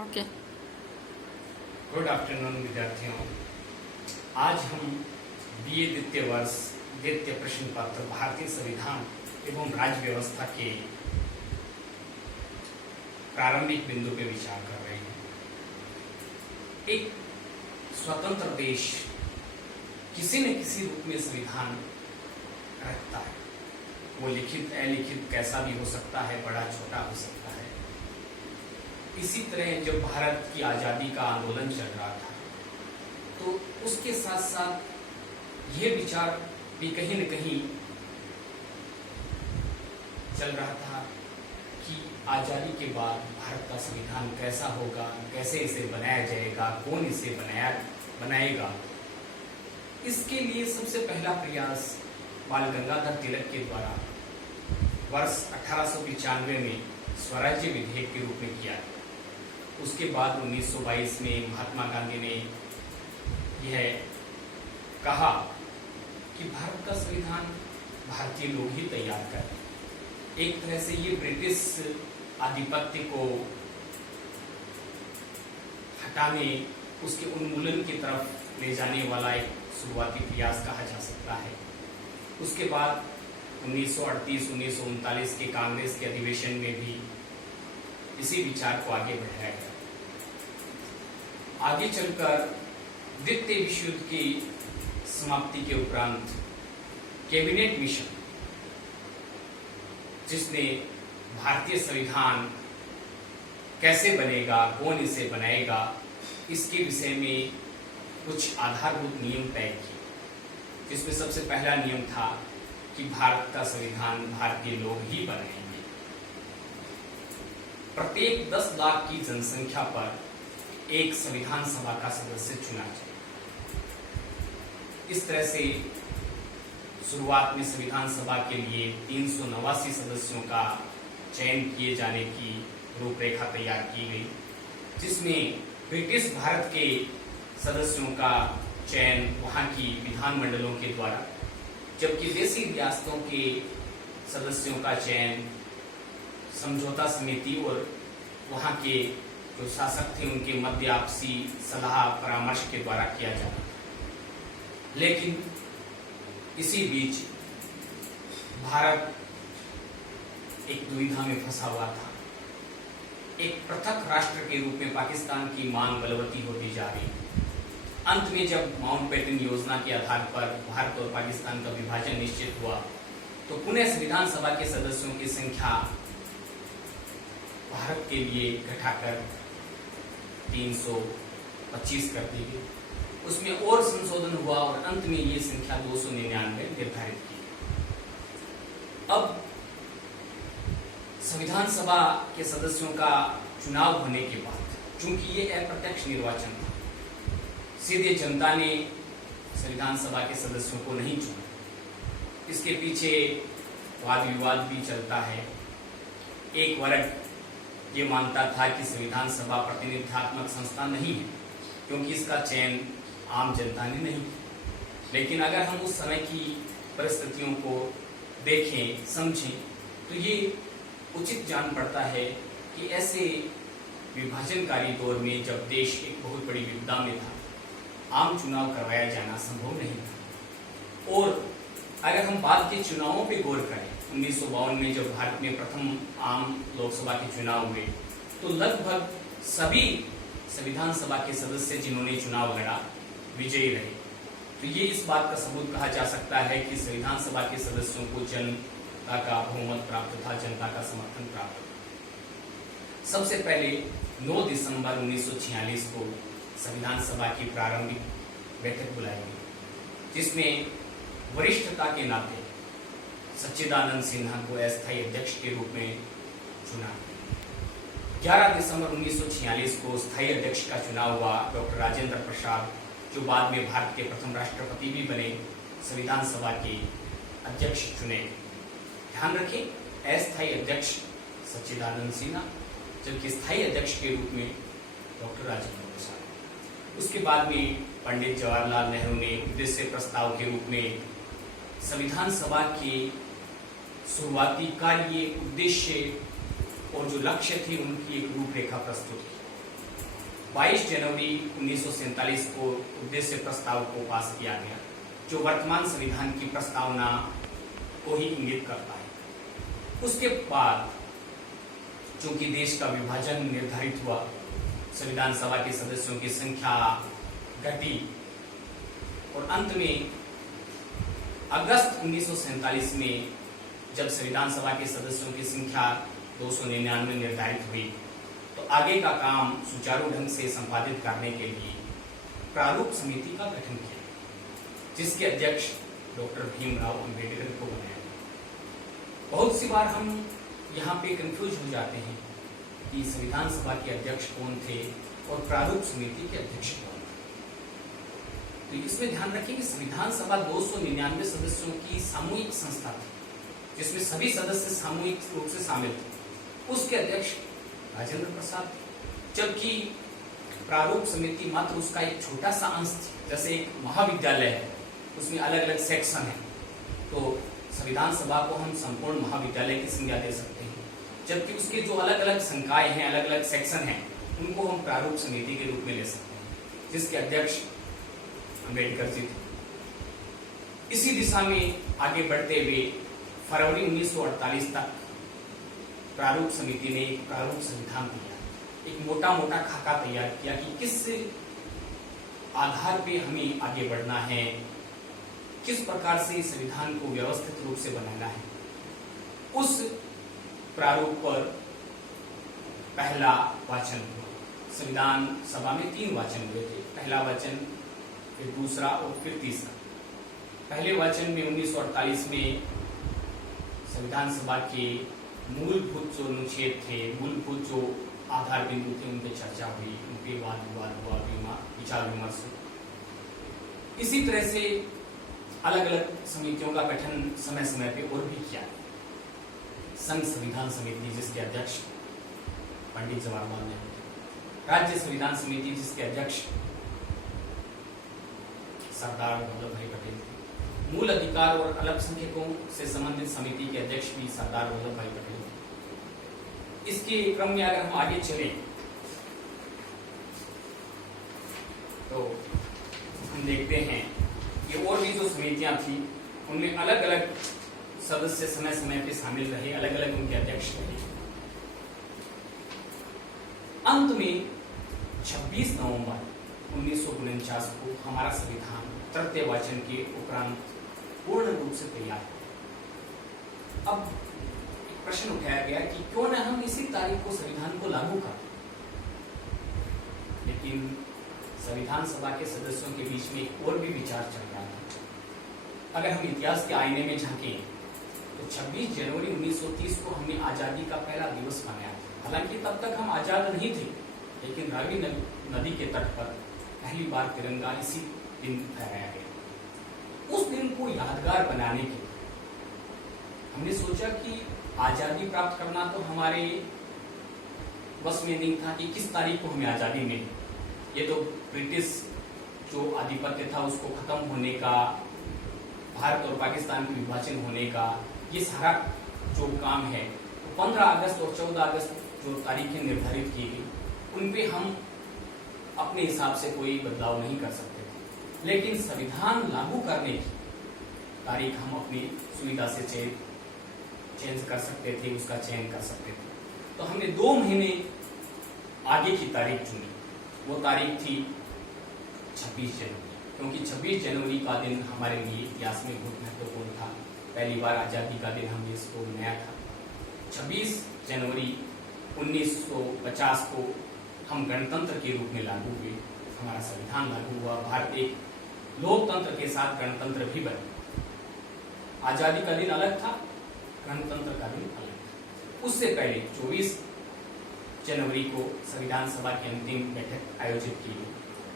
Okay. Good afternoon विद्यार्थियों। आज हम बीए द्वितीय वर्ष द्वितीय प्रश्न पत्र भारतीय संविधान एवं राज्य व्यवस्था के प्रारंभिक बिंदु पे विचार कर रहे हैं। एक स्वतंत्र देश किसी न किसी रूप में संविधान रखता है। वो लिखित अलिखित कैसा भी हो सकता है, बड़ा छोटा हो सकता है। इसी तरह जब भारत की आज़ादी का आंदोलन चल रहा था तो उसके साथ साथ ये विचार भी कहीं न कहीं चल रहा था कि आज़ादी के बाद भारत का संविधान कैसा होगा, कैसे इसे बनाया जाएगा, कौन इसे बनाएगा। इसके लिए सबसे पहला प्रयास बाल गंगाधर तिलक के द्वारा वर्ष 1895 में स्वराज्य विधेयक के रूप में किया गया। उसके बाद 1922 में महात्मा गांधी ने यह कहा कि भारत का संविधान भारतीय लोग ही तैयार करें। एक तरह से ये ब्रिटिश आधिपत्य को हटाने, उसके उन्मूलन की तरफ ले जाने वाला एक शुरुआती प्रयास कहा जा सकता है। उसके बाद 1938-1939 के कांग्रेस के अधिवेशन में भी इसी विचार को आगे बढ़ाया गया। आगे चलकर द्वितीय विश्व युद्ध की समाप्ति के उपरांत कैबिनेट मिशन, जिसने भारतीय संविधान कैसे बनेगा, कौन इसे बनाएगा, इसके विषय में कुछ आधारभूत नियम तय किए, जिसमें सबसे पहला नियम था कि भारत का संविधान भारतीय लोग ही बनाएंगे। प्रत्येक 10 लाख की जनसंख्या पर एक संविधान सभा का सदस्य चुना जाए। इस तरह से शुरुआत में संविधान सभा के लिए 389 सदस्यों का चयन किए जाने की रूपरेखा तैयार की गई, जिसमें ब्रिटिश भारत के सदस्यों का चयन वहां की विधानमंडलों के द्वारा, जबकि देशी रियासतों के सदस्यों का चयन समझौता समिति और वहां के जो शासक थे उनके मध्य आपसी सलाह परामर्श के द्वारा किया जाता था। लेकिन इसी बीच भारत एक दुविधा में फंसा हुआ था। एक पृथक राष्ट्र के रूप में पाकिस्तान की मांग बलवती होती जा रही। अंत में जब माउंटबेटन योजना के आधार पर भारत और पाकिस्तान का विभाजन निश्चित हुआ तो पुनः संविधान सभा के सदस्यों की संख्या भारत के लिए घटाकर 325 कर दी गई। उसमें और संशोधन हुआ और अंत में ये संख्या 299 निर्धारित की। अब संविधान सभा के सदस्यों का चुनाव होने के बाद, चूंकि ये अप्रत्यक्ष निर्वाचन था, सीधे जनता ने संविधान सभा के सदस्यों को नहीं चुना। इसके पीछे वाद विवाद भी चलता है। एक वर्ग ये मानता था कि संविधान सभा प्रतिनिधात्मक संस्था नहीं है, क्योंकि इसका चयन आम जनता ने नहीं किया। लेकिन अगर हम उस समय की परिस्थितियों को देखें, समझें, तो ये उचित जान पड़ता है कि ऐसे विभाजनकारी दौर में जब देश एक बहुत बड़ी विपदा में था, आम चुनाव करवाया जाना संभव नहीं था। और अगर हम बाद के चुनावों पे गौर करें, 1952 में जब भारत में प्रथम आम लोकसभा के चुनाव हुए तो लगभग सभी संविधान सभा के सदस्य जिन्होंने चुनाव लड़ा विजयी रहे। तो ये इस बात का सबूत कहा जा सकता है कि संविधान सभा के सदस्यों को जनता का बहुमत प्राप्त था, जनता का समर्थन प्राप्त था। सबसे पहले 9 दिसंबर 1946 को संविधान सभा की प्रारंभिक बैठक बुलाई गई, जिसमें वरिष्ठता के नाते सच्चिदानंद सिन्हा को अस्थायी अध्यक्ष के रूप में चुना। 11 दिसंबर 1946 को स्थायी अध्यक्ष का चुनाव हुआ। डॉक्टर राजेंद्र प्रसाद, जो बाद में भारत के प्रथम राष्ट्रपति भी बने, संविधान सभा के अध्यक्ष चुने। ध्यान रखें, अस्थायी अध्यक्ष सच्चिदानंद सिन्हा, जबकि स्थायी अध्यक्ष के रूप में डॉक्टर राजेंद्र प्रसाद। उसके बाद में पंडित जवाहरलाल नेहरू ने उद्देश्य प्रस्ताव के रूप में संविधान सभा के शुरुआती कार्य, उद्देश्य और जो लक्ष्य थे उनकी एक रूपरेखा प्रस्तुत की। 22 जनवरी 1947 को उद्देश्य प्रस्ताव को पास किया गया, जो वर्तमान संविधान की प्रस्तावना को ही इंगित करता है। उसके बाद चूंकि देश का विभाजन निर्धारित हुआ, संविधान सभा के सदस्यों की संख्या घटी और अंत में अगस्त 1947 में जब संविधान सभा के सदस्यों की संख्या 299 निर्धारित हुई, तो आगे का काम सुचारू ढंग से संपादित करने के लिए प्रारूप समिति का गठन किया, जिसके अध्यक्ष डॉक्टर भीमराव अंबेडकर को बनाया। बहुत सी बार हम यहाँ पे कंफ्यूज हो जाते हैं कि संविधान सभा के अध्यक्ष कौन थे और प्रारूप समिति के अध्यक्ष कौन थे। तो इसमें ध्यान रखें कि संविधान सभा 299 सदस्यों की सामूहिक संस्था थी, जिसमें सभी सदस्य सामूहिक रूप से शामिल थे। उसके अध्यक्ष राजेंद्र प्रसाद, जबकि प्रारूप समिति मात्र उसका एक छोटा सा अंश थी। जैसे एक महाविद्यालय है, उसमें अलग अलग सेक्शन है, तो संविधान सभा को हम संपूर्ण महाविद्यालय की संज्ञा दे सकते हैं, जबकि उसके जो अलग अलग संकाय हैं, अलग अलग सेक्शन हैं, उनको हम प्रारूप समिति के रूप में ले सकते हैं, जिसके अध्यक्ष अंबेडकर जी थे। इसी दिशा में आगे बढ़ते हुए फरवरी 1948 तक प्रारूप समिति ने एक प्रारूप संविधान दिया, एक मोटा मोटा खाका तैयार किया कि किस आधार पे हमें आगे बढ़ना है, किस प्रकार से संविधान को व्यवस्थित रूप से बनाना है। उस प्रारूप पर पहला वाचन हुआ। संविधान सभा में 3 वाचन हुए थे, पहला वाचन, फिर दूसरा और फिर तीसरा। पहले वाचन में 1948 में संविधान सभा के मूलभूत जो अनुच्छेद थे, मूलभूत जो आधार बिंदु थे, उन पर चर्चा हुई, उन पर वाद विवाद हुआ, विचार विमर्श हुआ। इसी तरह से अलग अलग समितियों का गठन समय समय पे और भी किया। संघ संविधान समिति, जिसके अध्यक्ष पंडित जवाहरलाल नेहरू थे, राज्य संविधान समिति, जिसके अध्यक्ष सरदार वल्लभ भाई पटेल थे, मूल अधिकार और अल्पसंख्यकों से संबंधित समिति के अध्यक्ष भी सरदार वल्लभ भाई पटेल थे। इसके क्रम में अगर हम आगे चले तो हम देखते हैं कि और भी जो समितियां थी, उनमें अलग अलग सदस्य समय समय पे शामिल रहे, अलग अलग उनके अध्यक्ष रहे। अंत में 26 नवंबर 1949 को हमारा संविधान तृतीय वाचन के उपरांत पूर्ण रूप से तैयार है। अब एक प्रश्न उठाया गया कि क्यों न हम इसी तारीख को संविधान को लागू करें, लेकिन संविधान सभा के सदस्यों के बीच में और भी विचार चल रहा था। अगर हम इतिहास के आईने में झांकें तो 26 जनवरी 1930 को हमने आजादी का पहला दिवस मनाया। हालांकि तब तक हम आजाद नहीं थे, लेकिन रावी नदी के तट पर पहली बार तिरंगा इसी दिन फहराया गया। उस दिन को यादगार बनाने के लिए हमने सोचा कि आजादी प्राप्त करना तो हमारे बस में नहीं था कि किस तारीख को हमें आजादी मिली। ये तो ब्रिटिश जो आधिपत्य था उसको खत्म होने का, भारत और पाकिस्तान के विभाजन होने का, ये सारा जो काम है, तो 15 अगस्त और 14 अगस्त जो तारीखें निर्धारित की गई, उन पे हम अपने हिसाब से कोई बदलाव नहीं कर सकते थे। लेकिन संविधान लागू करने की तारीख हम अपनी सुविधा से चेंज कर सकते थे, उसका चयन कर सकते थे। तो हमने 2 महीने आगे की तारीख चुनी। वो तारीख थी 26 जनवरी, क्योंकि 26 जनवरी का दिन हमारे लिए इतिहास में बहुत महत्वपूर्ण था। पहली बार आजादी का दिन हमने इसको मनाया था। 26 जनवरी 1950 को हम गणतंत्र के रूप में लागू हुए, हमारा संविधान लागू हुआ। भारत एक लोकतंत्र के साथ गणतंत्र भी बना। आजादी का दिन अलग था, गणतंत्र का दिन अलग था। उससे पहले 24 जनवरी को संविधान सभा की अंतिम बैठक आयोजित की गई।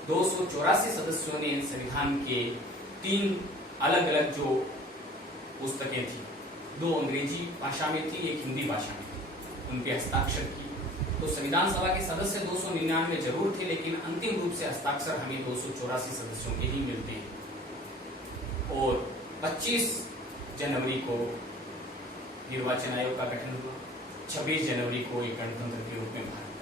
284 सदस्यों ने संविधान के 3 अलग अलग जो पुस्तकें थी, 2 अंग्रेजी भाषा में थी, 1 हिंदी भाषा में थी, उन पे हस्ताक्षर की। तो संविधान सभा के सदस्य 299 जरूर थे, लेकिन अंतिम रूप से हस्ताक्षर हमें 284 सदस्यों के ही मिलते हैं। और 25 जनवरी को निर्वाचन आयोग का गठन हुआ। 26 जनवरी को एक गणतंत्र के रूप में भारत